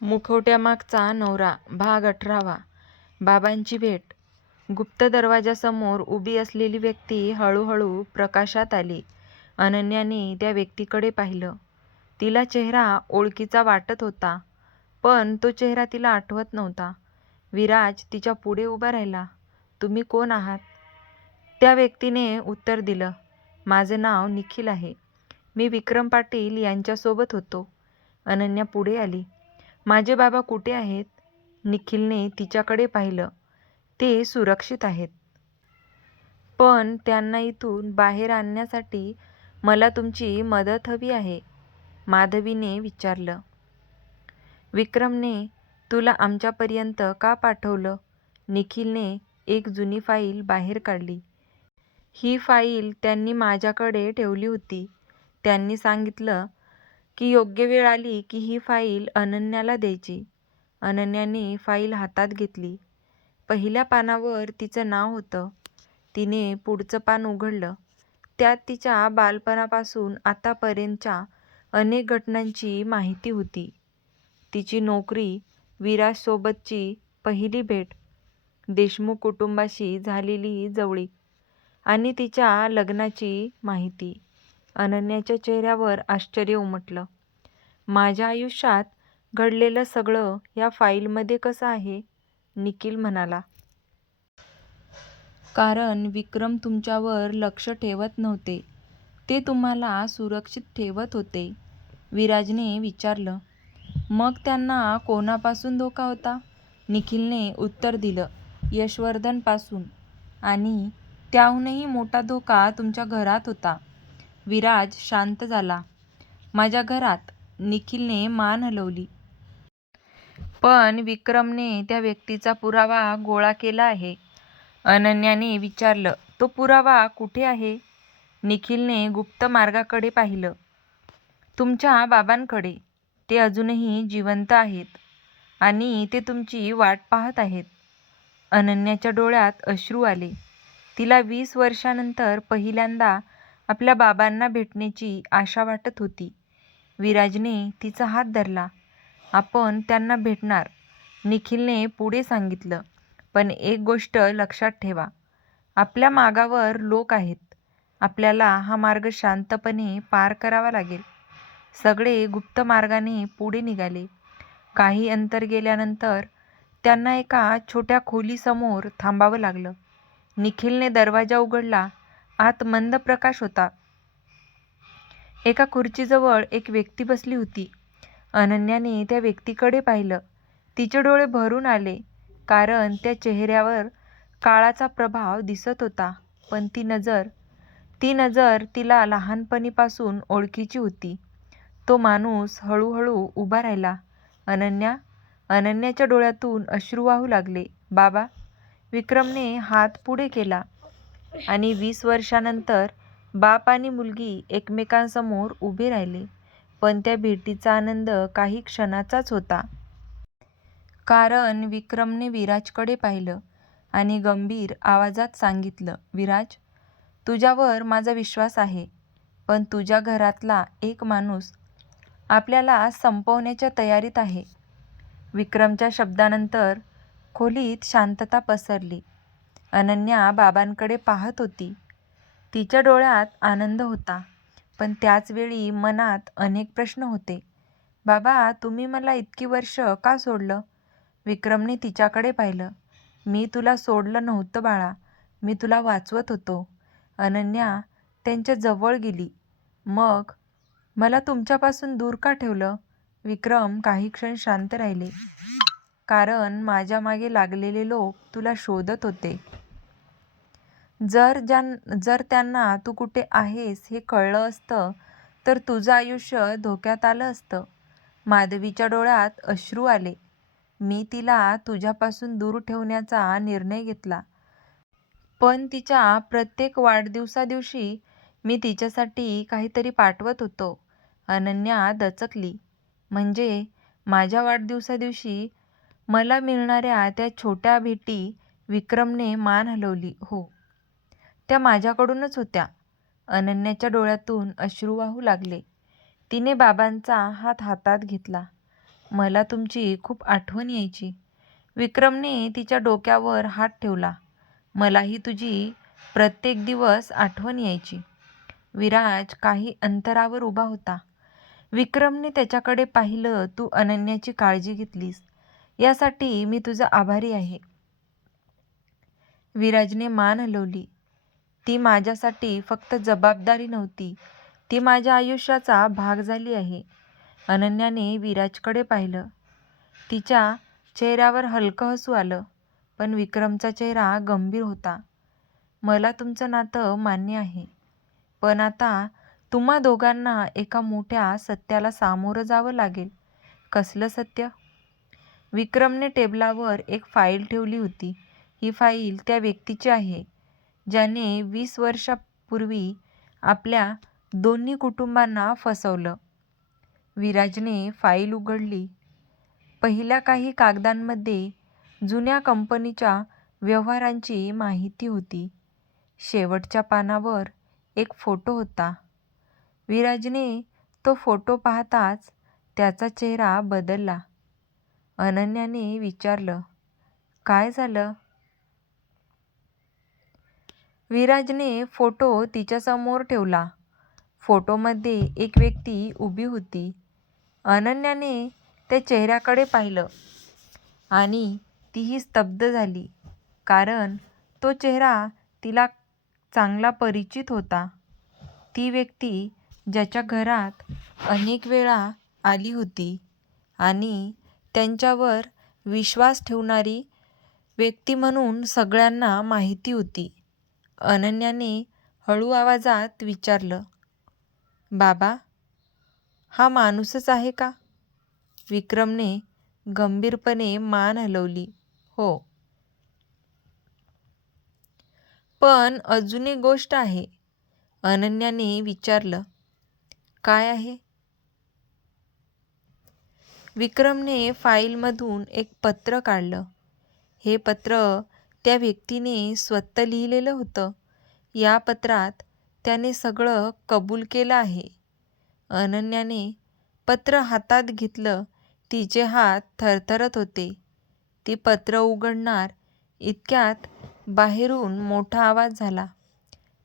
मुखवट्यामागचा नवरा भाग 18. बाबांची भेट. गुप्त दरवाजासमोर उभी असलेली व्यक्ती हळूहळू प्रकाशात आली. अनन्याने त्या व्यक्तीकडे पाहिलं. तिला चेहरा ओळखीचा वाटत होता, पण तो चेहरा तिला आठवत नव्हता. विराज तिच्या पुढे उभा राहिला. तुम्ही कोण आहात? त्या व्यक्तीने उत्तर दिलं, माझं नाव निखिल आहे. मी विक्रम पाटील यांच्यासोबत होतो. अनन्या पुढे आली. माझे बाबा कुठे आहेत? निखिलने तिच्याकडे पाहिलं. ते सुरक्षित आहेत. पण त्यांना इथून बाहेर आणण्यासाठी मला तुमची मदत हवी आहे, माधवीने विचारलं. विक्रमने तुला आमच्यापर्यंत का पाठवलं? निखिलने एक जुनी फाईल बाहेर काढली. ही फाईल त्यांनी माझ्याकडे ठेवली होती. त्यांनी सांगितलं की योग्य वेळ आली की ही फाईल अनन्याला द्यायची. अनन्याने फाईल हातात घेतली. पहिल्या पानावर तिचं नाव होतं. तिने पुढचं पान उघडलं. त्यात तिच्या बालपणापासून आतापर्यंतच्या अनेक घटनांची माहिती होती. तिची नोकरी, विराजसोबतची पहिली भेट, देशमुख कुटुंबाशी झालेली जवळीक आणि तिच्या लग्नाची माहिती. अनन्याच्या चेहऱ्यावर आश्चर्य उमटलं. माझ्या आयुष्यात घडलेलं सगळं या फाईलमध्ये कसं आहे? निखिल म्हणाला. कारण विक्रम तुमच्यावर लक्ष ठेवत नव्हते, ते तुम्हाला सुरक्षित ठेवत होते. विराजने विचारलं. मग त्यांना कोणापासून धोका होता? निखिलने उत्तर दिलं, यशवर्धनपासून. आणि त्याहूनही मोठा धोका तुमच्या घरात होता. विराज शांत झाला. माझ्या घरात? निखिलने मान हलवली. पण विक्रमने त्या व्यक्तीचा पुरावा गोळा केला आहे. अनन्याने विचारलं. तो पुरावा कुठे आहे? निखिलने गुप्त मार्गाकडे पाहिलं. तुमच्या बाबांकडे. ते अजूनही जिवंत आहेत आणि ते तुमची वाट पाहत आहेत. अनन्याच्या डोळ्यात अश्रू आले. तिला 20 वर्षांनंतर पहिल्यांदा आपल्या बाबांना भेटण्याची आशा वाटत होती. विराजने तिचा हात धरला. आपण त्यांना भेटणार, निखिलने पुढे सांगितलं. पण एक गोष्ट लक्षात ठेवा, आपल्या मागावर लोक आहेत. आपल्याला हा मार्ग शांतपणे पार करावा लागेल. सगळे गुप्त मार्गाने पुढे निघाले. काही अंतर गेल्यानंतर त्यांना एका छोट्या खोलीसमोर थांबावं लागलं. निखिलने दरवाजा उघडला. आत मंद प्रकाश होता. एका खुर्चीजवळ एक व्यक्ती बसली होती. अनन्याने त्या व्यक्तीकडे पाहिलं. तिचे डोळे भरून आले, कारण त्या चेहऱ्यावर काळाचा प्रभाव दिसत होता. पण ती नजर तिला लहानपणीपासून ओळखीची होती. तो माणूस हळूहळू उभा राहिला. अनन्याच्या डोळ्यातून अश्रू वाहू लागले. बाबा. विक्रमने हात पुढे केला. आणि 20 वर्षांनंतर बाप आणि मुलगी एकमेकांसमोर उभे राहिले. पण त्या भेटीचा आनंद काही क्षणाचाच होता. कारण विक्रमने विराजकडे पाहिलं आणि गंभीर आवाजात सांगितलं, विराज, तुझ्यावर माझा विश्वास आहे, पण तुझ्या घरातला एक माणूस आपल्याला संपवण्याच्या तयारीत आहे. विक्रमच्या शब्दानंतर खोलीत शांतता पसरली. अनन्या बाबांकडे पाहत होती. तिच्या डोळ्यात आनंद होता, पण त्याच वेळी मनात अनेक प्रश्न होते. बाबा, तुम्ही मला इतकी वर्ष का सोडलं? विक्रमने तिच्याकडे पाहिलं. मी तुला सोडलं नव्हतं बाळा, मी तुला वाचवत होतो. अनन्या त्यांच्या जवळ गेली. मग मला तुमच्यापासून दूर का ठेवलं? विक्रम काही क्षण शांत राहिले. कारण माझ्या मागे लागलेले लोक तुला शोधत होते. जर त्यांना तू कुठे आहेस हे कळलं असतं तर तुझं आयुष्य धोक्यात आलं असतं. माधवीच्या डोळ्यात अश्रू आले. मी तिला तुझ्यापासून दूर ठेवण्याचा निर्णय घेतला. पण तिच्या प्रत्येक वाढदिवसादिवशी मी तिच्यासाठी काहीतरी पाठवत होतो. अनन्या दचकली. म्हणजे माझ्या वाढदिवसादिवशी मला मिळणाऱ्या त्या छोट्या भेटी? विक्रमने मान हलवली. हो, त्या माझ्याकडूनच होत्या. अनन्याच्या डोळ्यातून अश्रू वाहू लागले. तिने बाबांचा हात हातात घेतला. मला तुमची खूप आठवण यायची. विक्रमने तिच्या डोक्यावर हात ठेवला. मलाही तुझी प्रत्येक दिवस आठवण यायची. विराज काही अंतरावर उभा होता. विक्रमने त्याच्याकडे पाहिलं. तू अनन्याची काळजी घेतलीस यासाठी मी तुझा आभारी आहे. विराजने मान हलवली. ती माझ्यासाठी फक्त जबाबदारी नव्हती, ती माझ्या आयुष्याचा भाग झाली आहे. अनन्याने विराजकडे पाहिलं. तिच्या चेहऱ्यावर हलकं हसू आलं, पण विक्रमचा चेहरा गंभीर होता. मला तुमचं नातं मान्य आहे, पण आता तुम्हा दोघांना एका मोठ्या सत्याला सामोरं जावं लागेल. कसलं सत्य? विक्रमने टेबलावर एक फाईल ठेवली होती. ही फाईल त्या व्यक्तीची आहे ज्याने 20 वर्षापूर्वी आपल्या दोन्ही कुटुंबांना फसवलं. विराजने फाईल उघडली. पहिल्या काही कागदांमध्ये जुन्या कंपनीच्या व्यवहारांची माहिती होती. शेवटच्या पानावर एक फोटो होता. विराजने तो फोटो पाहताच त्याचा चेहरा बदलला. अनन्याने विचारलं, काय झालं? विराजने फोटो तिच्यासमोर ठेवला. फोटोमध्ये एक व्यक्ती उभी होती. अनन्याने त्या चेहऱ्याकडे पाहिलं आणि तीही स्तब्ध झाली, कारण तो चेहरा तिला चांगला परिचित होता. ती व्यक्ती ज्याच्या घरात अनेक वेळा आली होती आणि त्यांच्यावर विश्वास ठेवणारी व्यक्ती म्हणून सगळ्यांना माहिती होती. अनन्याने हळू आवाजात विचारलं, बाबा, हा माणूसच आहे का? विक्रमने गंभीरपणे मान हलवली. हो. पण अजून एक गोष्ट आहे. अनन्याने विचारलं, काय आहे? विक्रमने फाईलमधून एक पत्र काढलं. हे पत्र त्या व्यक्तीने स्वतः लिहिलेलं होतं. या पत्रात त्याने सगळं कबूल केलं आहे. अनन्याने पत्र हातात घेतलं. तिचे हात थरथरत होते. ती पत्र उघडणार इतक्यात बाहेरून मोठा आवाज झाला.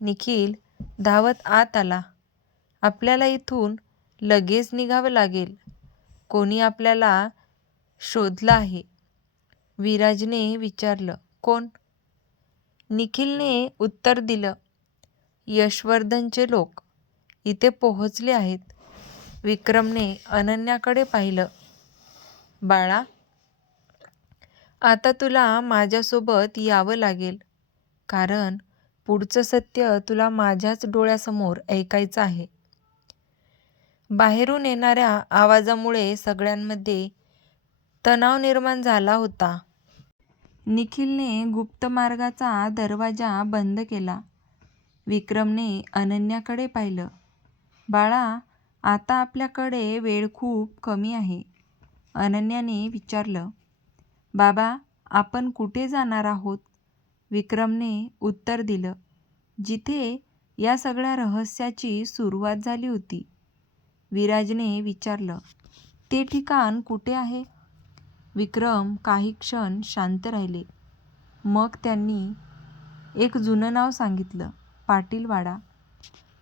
निखिल धावत आत आला. आपल्याला इथून लगेच निघावं लागेल. कोणी आपल्याला शोधलं आहे. विराजने विचारलं, कोण? निखिलने उत्तर दिलं, यशवर्धनचे लोक इथे पोहोचले आहेत. विक्रमने अनन्याकडे पाहिलं. बाळा, आता तुला माझ्यासोबत यावं लागेल, कारण पुढचं सत्य तुला माझ्याच डोळ्यासमोर ऐकायचं आहे. बाहेरून येणाऱ्या आवाजामुळे सगळ्यांमध्ये तणाव निर्माण झाला होता. निखिलने गुप्त मार्गाचा दरवाजा बंद केला. विक्रमने अनन्याकडे पाहिलं. बाळा, आता आपल्याकडे वेळ खूप कमी आहे. अनन्याने विचारलं, बाबा, आपण कुठे जाणार आहोत? विक्रमने उत्तर दिलं, जिथे या सगळ्या रहस्याची सुरुवात झाली होती. विराजने विचारलं, ते ठिकाण कुठे आहे? विक्रम काही क्षण शांत राहिले. मग त्यांनी एक जुनं नाव सांगितलं, पाटीलवाडा.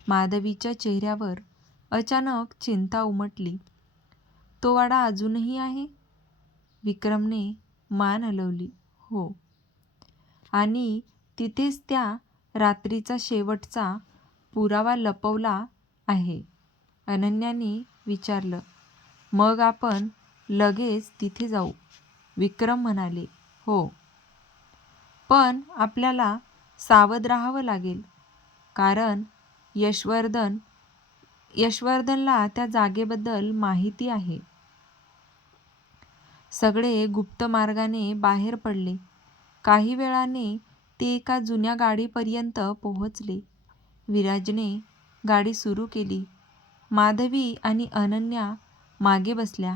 माधवीच्या चेहऱ्यावर अचानक चिंता उमटली. तो वाडा अजूनही आहे? विक्रमने मान हलवली. हो. आणि तिथेच त्या रात्रीचा शेवटचा पुरावा लपवला आहे? अनन्याने विचारलं. मग आपण लगेच तिथे जाऊ, विक्रम म्हणाले. हो, पण आपल्याला सावध राहावं लागेल, कारण यशवर्धनला त्या जागेबद्दल माहिती आहे. सगळे गुप्त मार्गाने बाहेर पडले. काही वेळाने ते एका जुन्या गाडीपर्यंत पोहोचले. विराजने गाडी सुरू केली. माधवी आणि अनन्या मागे बसल्या.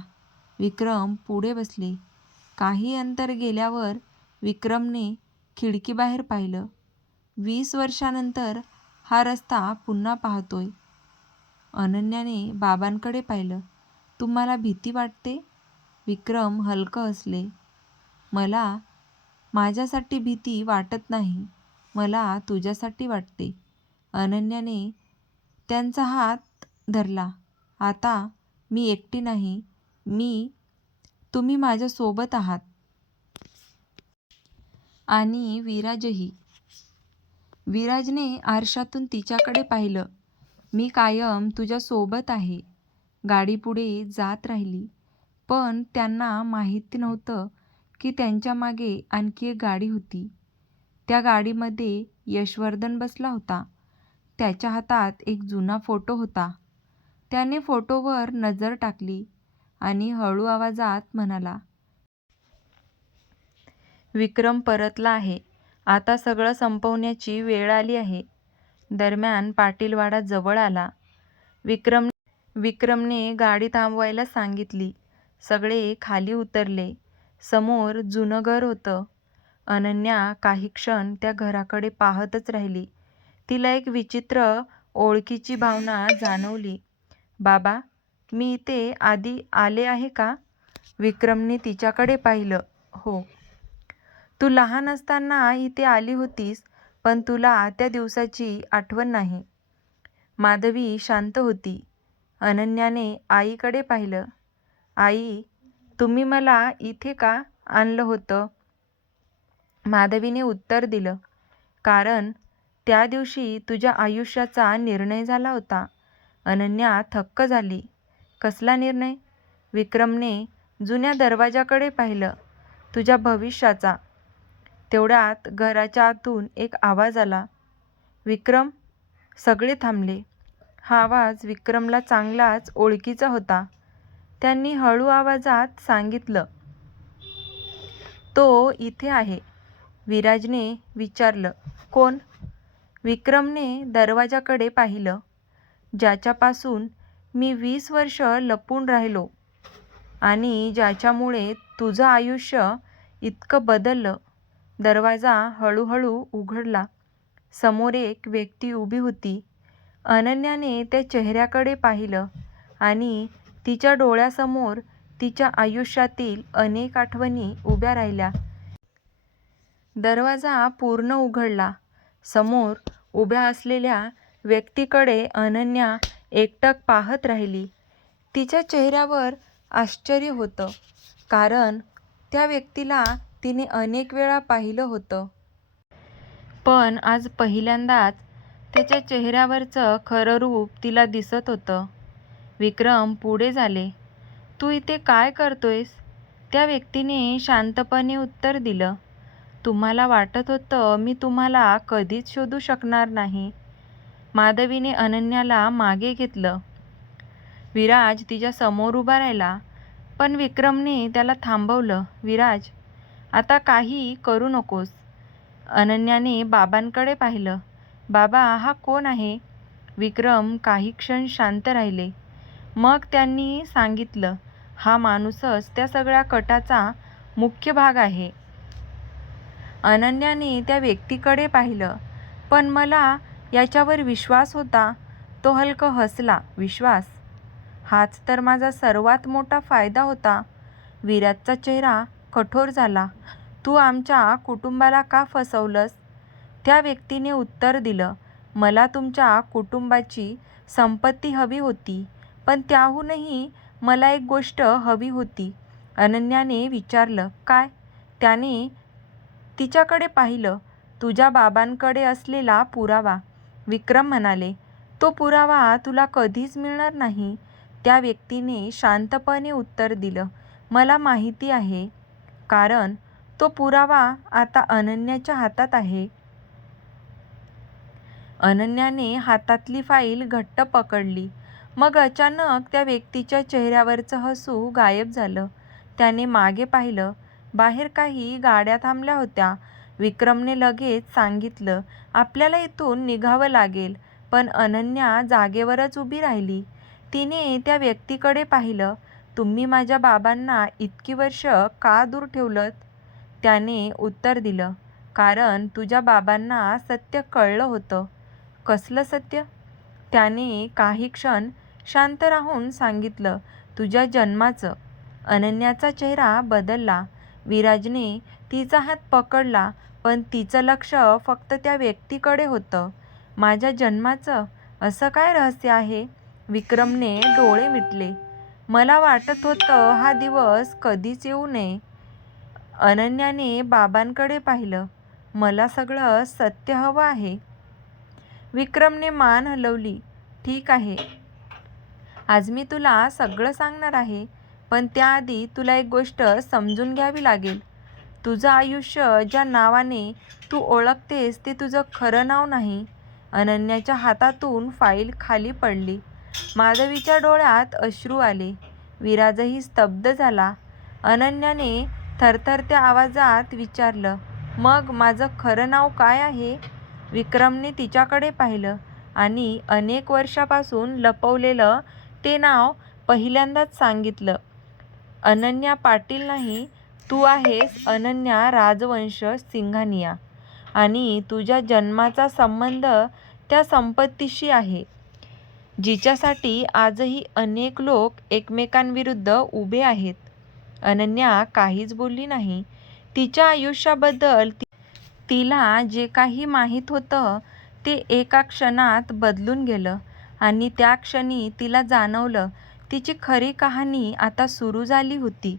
विक्रम पुढे बसले. काही अंतर गेल्यावर विक्रमने खिडकीबाहेर पाहिलं. 20 वर्षांनंतर हा रस्ता पुन्हा पाहतोय. अनन्याने बाबांकडे पाहिलं. तुम्हाला भीती वाटते? विक्रम हलकं हसले. मला माझ्यासाठी भीती वाटत नाही, मला तुझ्यासाठी वाटते. अनन्याने त्यांचा हात धरला. आता मी एकटी नाही, तुम्ही माझ्या सोबत आहात. आणि विराजही. विराजने आरशातून तिच्याकडे पाहिलं. मी कायम तुझ्या सोबत आहे. गाडी पुढे जात राहिली. पण त्यांना माहिती नव्हतं की त्यांच्या मागे आणखी एक गाडी होती. त्या गाडीमध्ये यशवर्धन बसला होता. त्याच्या हातात एक जुना फोटो होता. त्याने फोटोवर नजर टाकली आणि हळू आवाजात म्हणाला, विक्रम परतला आहे. आता सगळं संपवण्याची वेळ आली आहे. दरम्यान पाटीलवाडा जवळ आला. विक्रमने गाडी थांबवायला सांगितली. सगळे खाली उतरले. समोर जुनं घर होतं. अनन्या काही क्षण त्या घराकडे पाहतच राहिली. तिला एक विचित्र ओळखीची भावना जाणवली. बाबा, मी इथे आधी आले आहे का? विक्रमने तिच्याकडे पाहिलं. हो, तू लहान असताना इथे आली होतीस, पण तुला त्या दिवसाची आठवण नाही. माधवी शांत होती. अनन्याने आईकडे पाहिलं. आई, तुम्ही मला इथे का आणलं होतं? माधवीने उत्तर दिलं, कारण त्या दिवशी तुझ्या आयुष्याचा निर्णय झाला होता. अनन्या थक्क झाली. कसला निर्णय? विक्रमने जुन्या दरवाजाकडे पाहिलं. तुझ्या भविष्याचा. तेवढ्यात घराच्या आतून एक आवाज आला. विक्रम. सगळे थांबले. हा आवाज विक्रमला चांगलाच ओळखीचा होता. त्यांनी हळू आवाजात सांगितलं, तो इथे आहे. विराजने विचारलं, कोण? विक्रमने दरवाजाकडे पाहिलं. ज्याच्यापासून मी 20 वर्ष लपून राहिलो आणि ज्याच्यामुळे तुझं आयुष्य इतकं बदललं. दरवाजा हळूहळू उघडला. समोर एक व्यक्ती उभी होती. अनन्याने त्या चेहऱ्याकडे पाहिलं आणि तिच्या डोळ्यासमोर तिच्या आयुष्यातील अनेक आठवणी उभ्या राहिल्या. दरवाजा पूर्ण उघडला. समोर उभ्या असलेल्या व्यक्तीकडे अनन्या एकटक पाहत राहिली. तिच्या चेहऱ्यावर आश्चर्य होतं, कारण त्या व्यक्तीला तिने अनेक वेळा पाहिलं होतं. पण आज पहिल्यांदाच त्याच्या चेहऱ्यावरचं खरं रूप तिला दिसत होतं. विक्रम पुढे झाले. तू इथे काय करतोयस? त्या व्यक्तीने शांतपणे उत्तर दिलं, तुम्हाला वाटत होतं मी तुम्हाला कधीच शोधू शकणार नाही. माधवीने अनन्याला मागे घेतलं. विराज तिच्या समोर उभा राहिला, पण विक्रमने त्याला थांबवलं. विराज, आता काही करू नकोस. अनन्याने बाबांकडे पाहिलं. बाबा, हा कोण आहे? विक्रम काही क्षण शांत राहिले. मग त्यांनी सांगितलं, हा माणूसच त्या सगळ्या कटाचा मुख्य भाग आहे. अनन्याने त्या व्यक्तीकडे पाहिलं. पण मला याच्यावर विश्वास होता. तो हलकं हसला. विश्वास? हाच तर माझा सर्वात मोठा फायदा होता. विराजचा चेहरा कठोर झाला. तू आमच्या कुटुंबाला का फसवलंस? त्या व्यक्तीने उत्तर दिलं, मला तुमच्या कुटुंबाची संपत्ती हवी होती, पण त्याहूनही मला एक गोष्ट हवी होती. अनन्याने विचारलं, काय? त्याने तिच्याकडे पाहिलं. तुझ्या बाबांकडे असलेला पुरावा. विक्रम म्हणाले, तो पुरावा तुला कधीच मिळणार नाही. त्या व्यक्तीने शांतपणे उत्तर दिलं, मला माहिती आहे, कारण तो पुरावा आता अनन्याच्या हातात आहे. अनन्याने हातातली फाईल घट्ट पकडली. मग अचानक त्या व्यक्तीच्या चेहऱ्यावरचं हसू गायब झालं. त्याने मागे पाहिलं. बाहेर काही गाड्या थांबल्या होत्या. विक्रमने लगेच सांगितलं, आपल्याला इथून निघावं लागेल. पण अनन्या जागेवरच उभी राहिली. तिने त्या व्यक्तीकडे पाहिलं. तुम्ही माझ्या बाबांना इतकी वर्ष का दूर ठेवलंत? त्याने उत्तर दिलं, कारण तुझ्या बाबांना सत्य कळलं होतं. कसलं सत्य? त्याने काही क्षण शांत राहून सांगितलं, तुझ्या जन्माचं. अनन्याचा चेहरा बदलला. विराजने तिचा हात पकडला, पण तिचं लक्ष फक्त त्या व्यक्तीकडे होतं. माझ्या जन्माचं असं काय रहस्य आहे? विक्रमने डोळे मिटले. मला वाटत होतं हा दिवस कधीच येऊ नये. अनन्याने बाबांकडे पाहिलं. मला सगळं सत्य हवं आहे. विक्रमने मान हलवली. ठीक आहे, आज मी तुला सगळं सांगणार आहे, पण त्याआधी तुला एक गोष्ट समजून घ्यावी लागेल. तुझं आयुष्य ज्या नावाने तू ओळखतेस ते तुझं खरं नाव नाही. अनन्याच्या हातातून फाईल खाली पडली. माधवीच्या डोळ्यात अश्रू आले. विराजही स्तब्ध झाला. अनन्याने थरथरत्या आवाजात विचारलं, मग माझं खरं नाव काय आहे? विक्रमने तिच्याकडे पाहिलं आणि अनेक वर्षापासून लपवलेलं ते नाव पहिल्यांदाच सांगितलं. अनन्या पाटील नाही, तू आहेस अनन्या राजवंश सिंघानिया. आणि तुझ्या जन्माचा संबंध त्या संपत्तीशी आहे, जिच्यासाठी आजही अनेक लोक एकमेकांविरुद्ध उभे आहेत. अनन्या काहीच बोलली नाही. तिच्या आयुष्याबद्दल तिला जे काही माहीत होतं ते एका क्षणात बदलून गेलं आणि त्या क्षणी तिला जाणवलं तिची खरी कहाणी आता सुरू झाली होती.